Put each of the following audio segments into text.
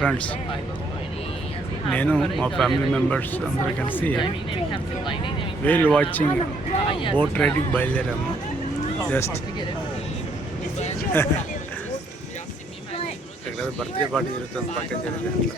Friends, నేను మా family members అందరూ కలిసి వీల్ వాచింగ్ బోట్ రైడింగ్ బయలుదేరాము. జస్ట్ ఇక్కడ బర్త్డే పార్టీ జరుగుతుంది పక్కన జరిగింది.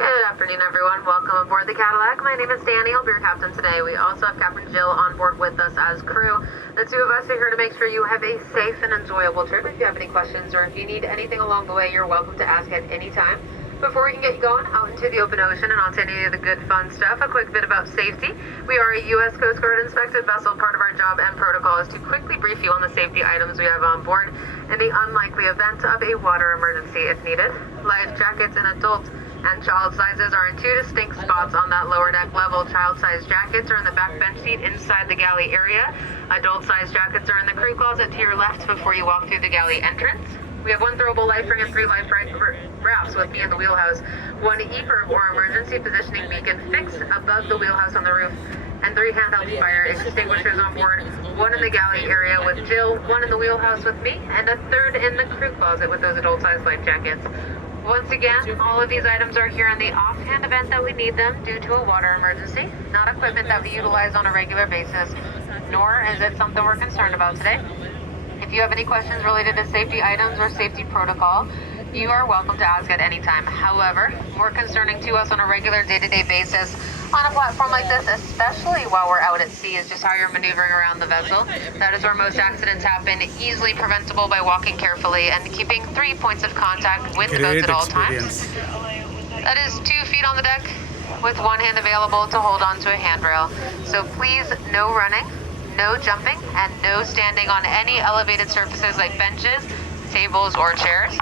Good afternoon, everyone. Welcome aboard the Cadillac. My name is Danny. I'll be your captain today. We also have Captain Jill on board with us as crew. The two of us are here to make sure you have a safe and enjoyable trip. If you have any questions or if you need anything along the way, you're welcome to ask at any time. Before we can get you going out into the open ocean and onto any of the good fun stuff, a quick bit about safety. We are a U.S. Coast Guard inspected vessel. Part of our job and protocol is to quickly brief you on the safety items we have on board in the unlikely event of a water emergency if needed. Life jackets in adult and child sizes are in two distinct spots on that lower deck level. Child size jackets are in the back bench seat inside the galley area. Adult size jackets are in the crew closet to your left before you walk through the galley entrance. We have one throwable life ring and 3 life rafts with me in the wheelhouse, 1 EPIRB or emergency positioning beacon fixed above the wheelhouse on the roof, and 3 handheld fire extinguishers on board, 1 in the galley area with Jill, 1 in the wheelhouse with me, and a 3rd in the crew closet with those adult size life jackets. Once again, all of these items are here in the offhand event that we need them due to a water emergency, not equipment that we utilize on a regular basis, nor is it something we're concerned about today. If you have any questions related to safety items or safety protocol, you are welcome to ask at any time. However, more concerning to us on a regular day-to-day basis on a platform like this, especially while we're out at sea, is just how you're maneuvering around the vessel. That is where most accidents happen, easily preventable by walking carefully and keeping 3 points of contact with the boats at all times. That is 2 feet on the deck with 1 hand available to hold onto a handrail. So please, no running, no jumping, and no standing on any elevated surfaces like benches, tables, or chairs.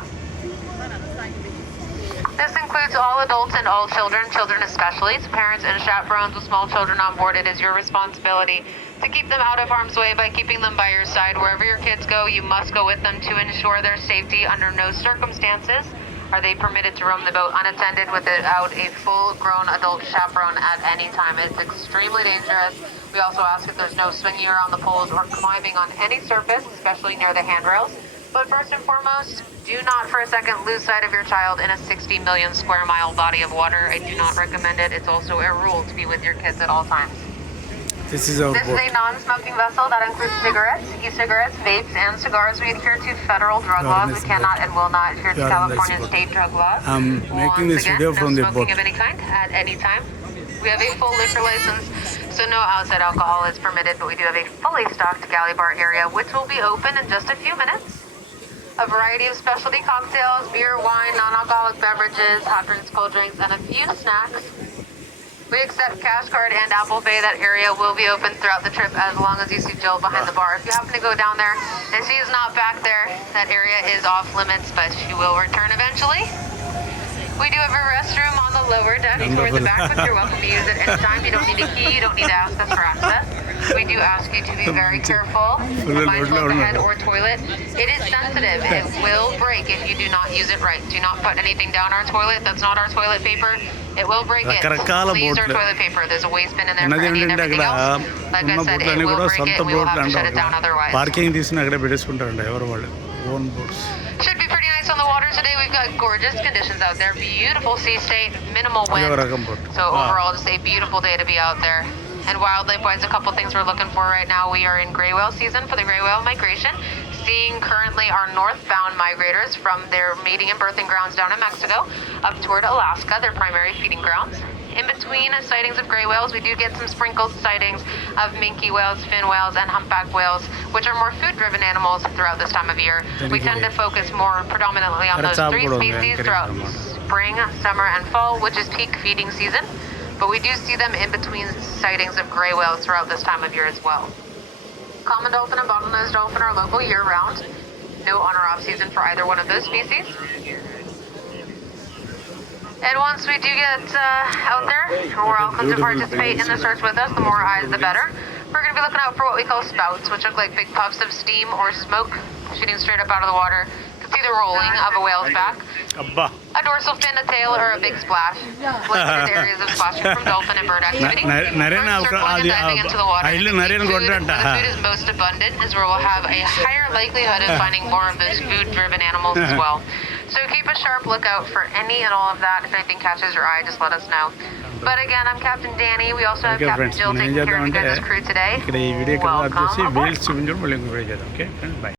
This includes all adults and all children, children especially. So parents and chaperones with small children on board, it is your responsibility to keep them out of harm's way by keeping them by your side. Wherever your kids go, you must go with them to ensure their safety. Under no circumstances are they permitted to roam the boat unattended without a full-grown adult chaperone at any time. It's extremely dangerous. We also ask that there's no swinging around the poles or climbing on any surface, especially near the handrails. But first and foremost, do not for a second lose sight of your child in a 60 million square mile body of water. I do not recommend it. It's also a rule to be with your kids at all times. This is our This is boat. a non-smoking vessel that includes cigarettes, e-cigarettes, vapes, and cigars. We adhere to federal drug laws. We cannot and will not adhere to Yeah, California that's state drug laws. I'm making Once this again, video no from the smoking boat. of any kind at any time. We have a full liquor license, so no outside alcohol is permitted, but we do have a fully stocked galley bar area, which will be open in just a few minutes. A variety of specialty cocktails, beer, wine, non-alcoholic beverages, hot drinks, cold drinks, and a few snacks. We accept cash card and Apple Pay. That area will be open throughout the trip as long as you see Jill behind the bar. If you happen to go down there and she is not back there, that area is off limits, but she will return eventually. We do have a restroom on the lower deck toward the back, but you're welcome to use it anytime. You don't need a key. You don't need to ask us for access. We do ask you to be very careful and mindful of the head or toilet. It is sensitive. It will break if you do not use it right. Do not put anything down our toilet that's not our toilet paper. It will break it. రకరకాల Please use our బోట్లు. toilet paper. There's a waste bin in there for ఉన్నది any and ఏంటంటే everything అక్కడ else. Like I ఉన్న said, it బోట్లన్నీ will కూడా break it సొంత and we will బోట్లు have to shut it అంటారు. down otherwise. పార్కింగ్ తీసుకుని అక్కడే పెట్టేసుకుంటారంట ఎవరు వాళ్ళు, own boats. Should be pretty nice on the water today. We've got gorgeous conditions out there. Beautiful sea state, minimal అదే wind. రకం boat. So overall, just a beautiful day to be out there. And wildlife-wise, a couple things we're looking for right now. We are in gray whale season for the gray whale migration. Seeing currently our northbound migrators from their mating and birthing grounds down in Mexico up toward Alaska, their primary feeding grounds. In between sightings of gray whales, we do get some sprinkled sightings of minke whales, fin whales, and humpback whales, which are more food-driven animals throughout this time of year. We tend to focus more predominantly on those three species throughout spring, summer, and fall, which is peak feeding season. But we do see them in between sightings of gray whales throughout this time of year as well. Common dolphin and bottlenose dolphin are local year-round. No on or off season for either one of those species. And once we do get out there, we're welcome to participate in the search with us. The more eyes, the better. We're going to be looking out for what we call spouts, which look like big puffs of steam or smoke shooting straight up out of the water. You can see the rolling of a whale's back. Abba. A dorsal fin, a tail, or a big splash. Limited areas of splashing from dolphin and bird activity. Naren Birds circling and diving into the water. I illu Naren Food, kodranta. where the food is most abundant is where we'll have a higher likelihood of finding more of those food-driven animals as well. So keep a sharp lookout for any and all of that. If anything catches your eye, just let us know. But again, I'm Captain Danny. We also have Okay, Captain friends. Jill taking care of you guys' crew today. ఇక్కడ ఈ video కింద Welcome వచ్చేసి aboard. Wheels చూపించడం మళ్ళీ ఇంకో video చేద్దాం. Okay friends, by.